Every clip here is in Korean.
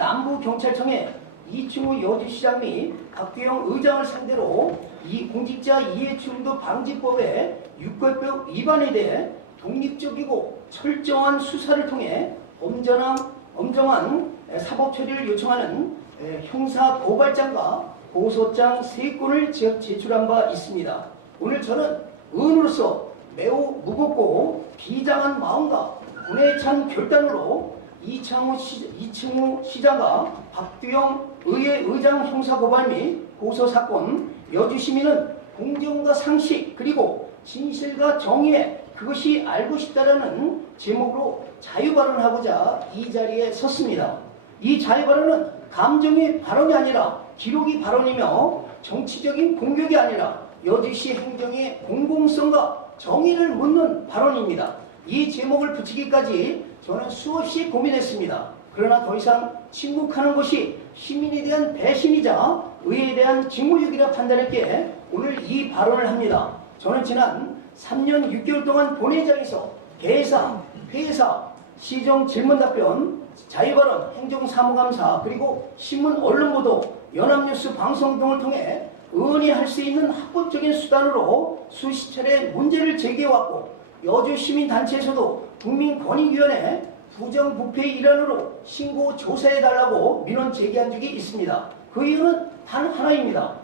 남부경찰청에 이충우 여주시장 및 박두영 의장을 상대로 이 공직자 이해충도 방지법의 육법법 위반에 대해 독립적이고 철저한 수사를 통해 엄정한 사법 처리를 요청하는 형사 고발장과 고소장 3건을 제출한 바 있습니다. 오늘 저는 의원으로서 매우 무겁고 비장한 마음과 분에 찬 결단으로 이충우 시장과 박두영 의장 형사고발 및 고소사건 여주시민은 공정과 상식 그리고 진실과 정의에 그것이 알고 싶다라는 제목으로 자유발언하고자 이 자리에 섰습니다. 이 자유발언은 감정의 발언이 아니라 기록이 발언이며 정치적인 공격이 아니라 여주시 행정의 공공성과 정의를 묻는 발언입니다. 이 제목을 붙이기까지 저는 수없이 고민했습니다. 그러나 더 이상 침묵하는 것이 시민에 대한 배신이자 의회에 대한 직무유기라 판단했기에 오늘 이 발언을 합니다. 저는 지난 3년 6개월 동안 본회의장에서 개사, 회사, 시정 질문답변, 자유발언, 행정사무감사, 그리고 신문 언론보도, 연합뉴스 방송 등을 통해 의원이 할 수 있는 합법적인 수단으로 수십 차례 문제를 제기해왔고 여주시민단체에서도 국민권익위원회 부정부패의 일환으로 신고 조사해달라고 민원 제기한 적이 있습니다. 그 이유는 단 하나입니다.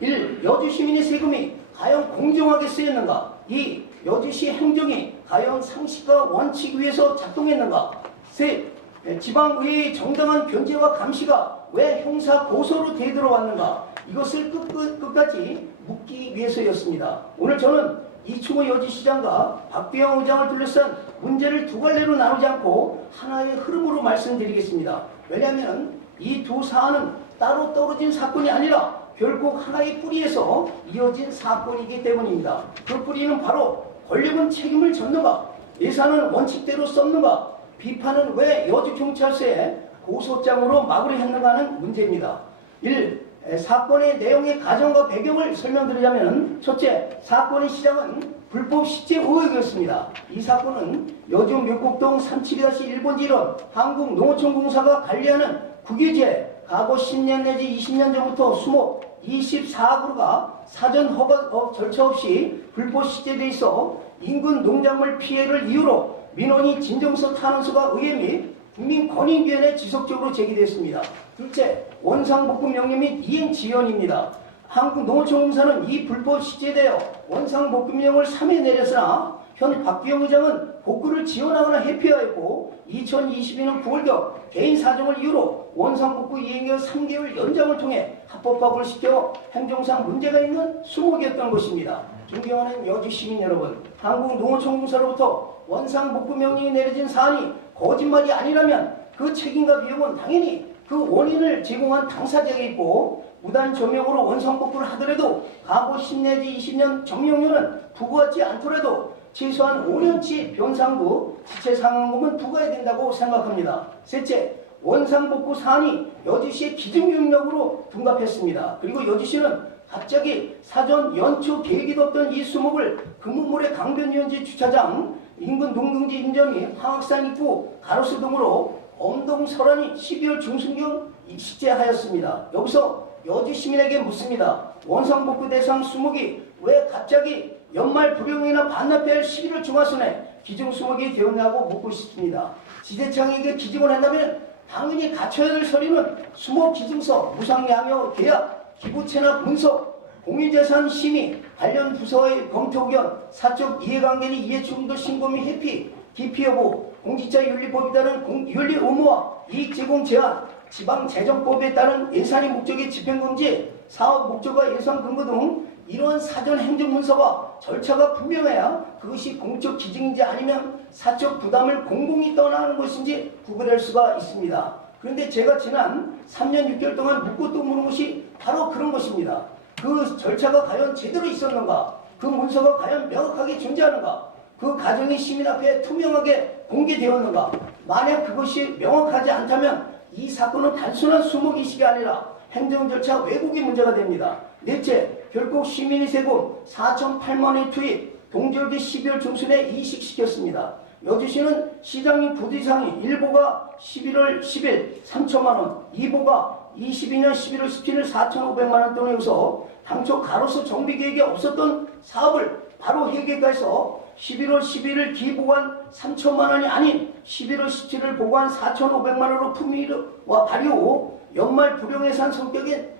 1. 여주시민의 세금이 과연 공정하게 쓰였는가? 2. 여주시 행정이 과연 상식과 원칙 위에서 작동했는가? 3. 지방의회의 정당한 견제와 감시가 왜 형사 고소로 되돌아왔는가? 이것을 끝까지 묻기 위해서였습니다. 오늘 저는 이충우 여주시장과 박두영 의장을 둘러싼 문제를 두 갈래로 나누지 않고 하나의 흐름으로 말씀드리겠습니다. 왜냐하면 이 두 사안은 따로 떨어진 사건이 아니라 결국 하나의 뿌리에서 이어진 사건이기 때문입니다. 그 뿌리는 바로 권력은 책임을 졌는가, 예산은 원칙대로 썼는가, 비판은 왜 여주경찰서에 고소장으로 마무리 했는가 하는 문제입니다. 1. 사건의 내용의 가정과 배경을 설명드리자면, 첫째, 사건의 시작은 불법 식재 의혹이었습니다. 이 사건은 여주 묘곡동 37-1번지 1원 한국농어촌공사가 관리하는 국유지에 과거 10년 내지 20년 전부터 수목 24그루가 사전 허가 절차 없이 불법 식재돼 있어 인근 농작물 피해를 이유로 민원이 진정서 탄원서가 의회 및 국민권익위원회에 지속적으로 제기됐습니다. 둘째, 원상복구 명령 및 이행 지연입니다. 한국농어촌공사는 이 불법 식재되어 원상복구명을 3회 내렸으나 현 박두영 의장은 복구를 지원하거나 회피하였고 2022년 9월경 개인 사정을 이유로 원상복구 이행을 3개월 연장을 통해 합법화를 시켜 행정상 문제가 있는 수목이었던 것입니다. 존경하는 여주시민 여러분, 한국농어촌공사로부터 원상복구 명령이 내려진 사안이 거짓말이 아니라면 그 책임과 비용은 당연히 그 원인을 제공한 당사자에게 있고, 무단 점용으로 원상복구를 하더라도 과거 10 내지 20년 점용료는 부과하지 않더라도 최소한 5년치 변상부 지체상환금은 부과해야 된다고 생각합니다. 셋째, 원상복구 사안이 여주시의 기증용역으로 둔갑했습니다. 그리고 여주시는 갑자기 사전 연초 계획이 없던 이 수목을 금문모래 강변유원지 주차장, 인근 농경지 인정 및 황학산 입구 가로수 등으로 엄동설안이 12월 중순경 식재하였습니다. 여기서 여주 시민에게 묻습니다. 원상복구 대상 수목이 왜 갑자기 연말 불용이나 반납해야 할 11월 중하순에 기증 수목이 되었냐고 묻고 싶습니다. 지대청에게 기증을 한다면 당연히 갖춰야 될 서류는 수목 기증서, 무상양여 계약, 기부채납 문서, 공유재산 심의, 관련 부서의 검토 의견, 사적 이해관계니 이해충돌 신고 및 회피, 기피 여부, 공직자윤리법에 따른 윤리 의무와 이익 제공 제한, 지방재정법에 따른 예산의 목적의 집행금지, 사업 목적과 예산 근거 등 이러한 사전 행정문서와 절차가 분명해야 그것이 공적 기증인지 아니면 사적 부담을 공공이 떠나는 것인지 구별할 수가 있습니다. 그런데 제가 지난 3년 6개월 동안 묻고 또 물은 것이 바로 그런 것입니다. 그 절차가 과연 제대로 있었는가? 그 문서가 과연 명확하게 존재하는가? 그 과정이 시민 앞에 투명하게 공개되었는가? 만약 그것이 명확하지 않다면 이 사건은 단순한 수목이식이 아니라 행정 절차 왜곡의 문제가 됩니다. 넷째, 결국 시민의 세금 4,008만 원의 투입, 동절기 12월 중순에 이식시켰습니다. 여주시는 시장님 부지상이 1보가 11월 10일 3천만원, 2보가 22년 11월 17일 4,500만원 등에서 당초 가로수 정비계획이 없었던 사업을 바로 회계가해서 11월 11일 기보관 3천만원이 아닌 11월 17일 보관 4,500만원으로 품위와 발효 연말 불용예산 성격의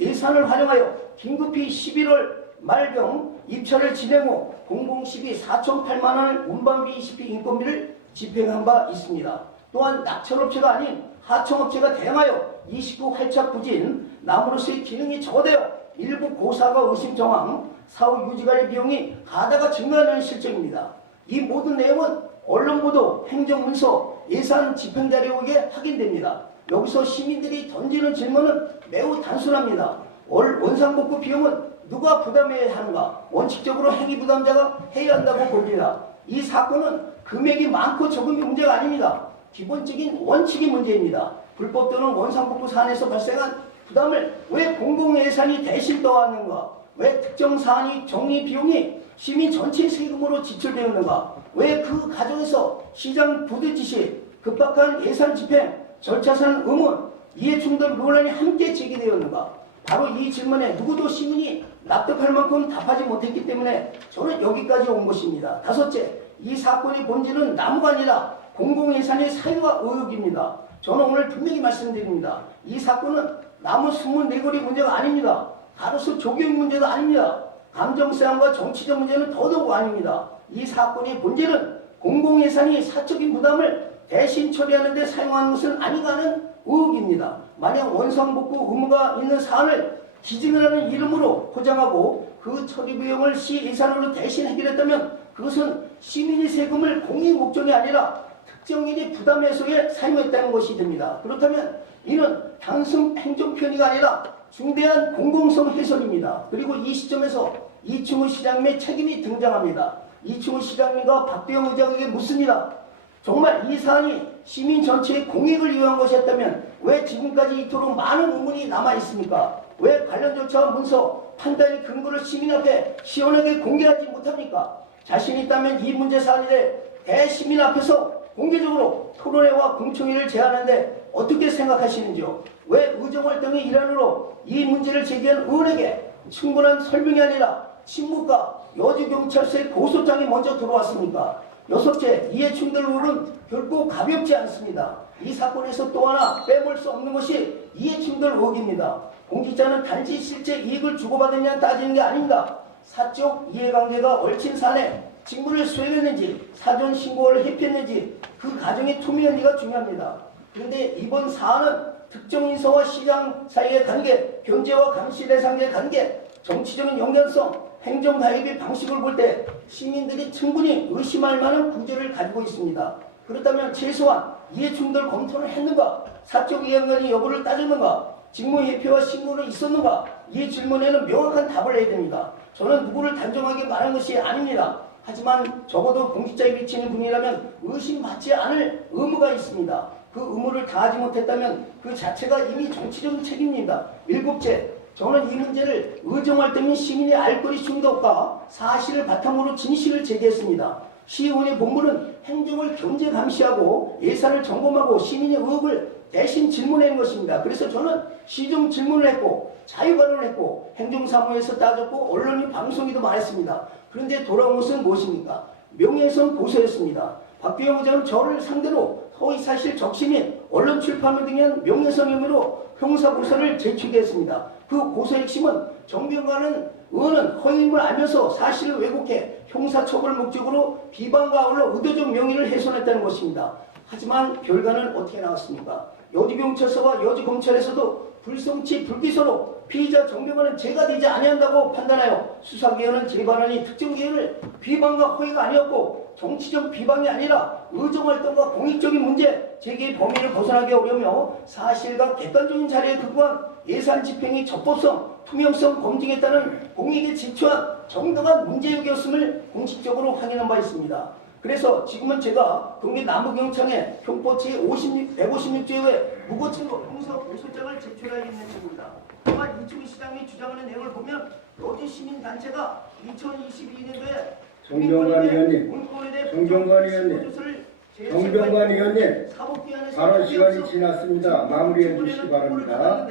예산을 활용하여 긴급히 11월 말경 입찰을 진행 후 공공시비 4,008만원을 운반비 20비 인건비를 집행한 바 있습니다. 또한 낙찰업체가 아닌 하청업체가 대항하여 29 활착 부진 나무로서의 기능이 저하되어 일부 고사가 의심 정황 사후 유지관리 비용이 가다가 증가하는 실정입니다. 이 모든 내용은 언론보도 행정문서 예산 집행자료에 확인됩니다. 여기서 시민들이 던지는 질문은 매우 단순합니다. 원상복구 비용은 누가 부담해야 하는가? 원칙적으로 행위 부담자가 해야 한다고 봅니다. 이 사건은 금액이 많고 적은 게 문제가 아닙니다. 기본적인 원칙이 문제입니다. 불법 또는 원상복구 사안에서 발생한 부담을 왜 공공예산이 대신 떠왔는가? 왜 특정 사안이 정리 비용이 시민 전체 세금으로 지출되었는가? 왜 그 과정에서 시장 부득이시 급박한 예산 집행, 절차상 의문, 이해충돌 논란이 함께 제기되었는가? 바로 이 질문에 누구도 시민이 납득할 만큼 답하지 못했기 때문에 저는 여기까지 온 것입니다. 다섯째, 이 사건의 본질은 나무가 아니라 공공예산의 사유와 의혹입니다. 저는 오늘 분명히 말씀드립니다. 이 사건은 나무 24거리 문제가 아닙니다. 가로수 조경 문제가 아닙니다. 감정싸움과 정치적 문제는 더더욱 아닙니다. 이 사건의 본질은 공공예산이 사적인 부담을 대신 처리하는 데 사용하는 것은 아닌가 하는 의혹입니다. 만약 원상복구 의무가 있는 사안을 기증을 하는 이름으로 포장하고 그 처리 비용을 시 예산으로 대신 해결했다면 그것은 시민의 세금을 공익 목적이 아니라 특정인이 부담 해소에 사용했다는 것이 됩니다. 그렇다면 이는 단순 행정 편의가 아니라 중대한 공공성 훼손입니다. 그리고 이 시점에서 이충우 시장님의 책임이 등장합니다. 이충우 시장님과 박대영 의장에게 묻습니다. 정말 이 사안이 시민 전체의 공익을 위한 것이었다면 왜 지금까지 이토록 많은 의문이 남아있습니까? 왜 관련 절차와 문서, 판단의 근거를 시민 앞에 시원하게 공개하지 못합니까? 자신이 있다면 이 문제 사안에 대해 대시민 앞에서 공개적으로 토론회와 공청회를 제안하는데 어떻게 생각하시는지요? 왜 의정활동의 일환으로 이 문제를 제기한 의원에게 충분한 설명이 아니라 친묵과 여주경찰서의 고소장이 먼저 들어왔습니까? 여섯째, 이해충돌 의혹은 결코 가볍지 않습니다. 이 사건에서 또 하나 빼볼 수 없는 것이 이해충돌 의혹입니다. 공직자는 단지 실제 이익을 주고받았냐 따지는 게 아닙니다. 사적 이해관계가 얽힌 사안에 직무를 수행했는지 사전 신고를 회피했는지 그 과정의 투명한지가 중요합니다. 그런데 이번 사안은 특정 인사와 시장 사이의 관계, 경제와 감시 대상의 관계, 정치적인 연관성, 행정 가입의 방식을 볼 때 시민들이 충분히 의심할 만한 구조를 가지고 있습니다. 그렇다면 최소한 이해충돌 검토를 했는가? 사적 이해관계 여부를 따졌는가? 직무 회피와 신고는 있었는가? 이 질문에는 명확한 답을 해야 됩니다. 저는 누구를 단정하게 말한 것이 아닙니다. 하지만 적어도 공직자에 비치는 분이라면 의심받지 않을 의무가 있습니다. 그 의무를 다하지 못했다면 그 자체가 이미 정치적 책임입니다. 일곱째, 저는 이 문제를 의정활동인 시민의 알거리 충족과 사실을 바탕으로 진실을 제기했습니다. 시의원의 본분은 행정을 경제 감시하고 예산을 점검하고 시민의 의혹을 대신 질문한 것입니다. 그래서 저는 시정 질문을 했고 자유발언을 했고 행정사무에서 따졌고 언론인 방송에도 말했습니다. 그런데 돌아온 것은 무엇입니까? 명예훼손 고소였습니다. 박대영 의장은 저를 상대로 허위사실 적시 및 언론 출판을 등한 명예훼손 혐의로 형사고소를 제출했습니다. 그 고소의 핵심은 정병관은 의원은 허위임을 알면서 사실을 왜곡해 형사처벌 목적으로 비방과 아울러 의도적 명예를 훼손했다는 것입니다. 하지만 결과는 어떻게 나왔습니까? 여주경찰서와 여주검찰에서도 불성치 불기소로 피의자 정병관은 죄가 되지 아니한다고 판단하여 수사기관은 제 발언이 특정 기관을 비방과 허위가 아니었고 정치적 비방이 아니라 의정활동과 공익적인 문제 제기의 범위를 벗어나기 어려며 사실과 객관적인 자료에 근거한 예산 집행이 적법성, 투명성 검증했다는 공익에 지추한 정당한 문제역이었음을 공식적으로 확인한 바 있습니다. 그래서 지금은 제가 경기 남부경찰에 형법 제156조에 무고죄로 형사고소장을 제출하겠는 중입니다. 또한 이충우 시장이 주장하는 내용을 보면 여주 시민단체가 2022년도에 정병관 의원님, 정병관 의원님, 정병관 의원님, 발언 시간이 지났습니다. 마무리해 주시기 바랍니다.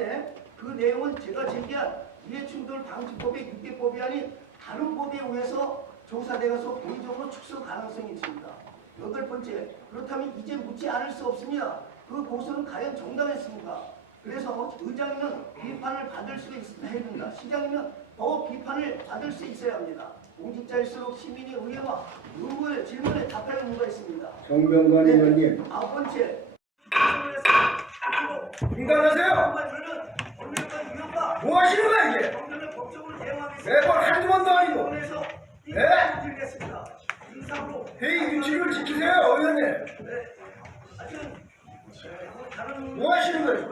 그 내용은 제가 제기한 이해충돌 방지법의 6개법이 아닌 다른 법에 의해서 조사되어서 고의적으로 축소 가능성이 있습니다. 8번째, 그렇다면 이제 묻지 않을 수 없습니다. 그 고소는 과연 정당했습니까? 그래서 의장님은 비판을 받을 수 있어야 된다. 시장님은 더 비판을 받을 수 있어야 합니다. 공직자일수록 시민의 의회와 의무의 질문에 답할 의무가 있습니다. 정병관 의원님. 9번째, 인간하세요? 뭐 하시는 거야 이게? 매번 한두 번도 아니고. 네? 회의 규칙을 지키세요 의원님. 뭐 하시는 거예요?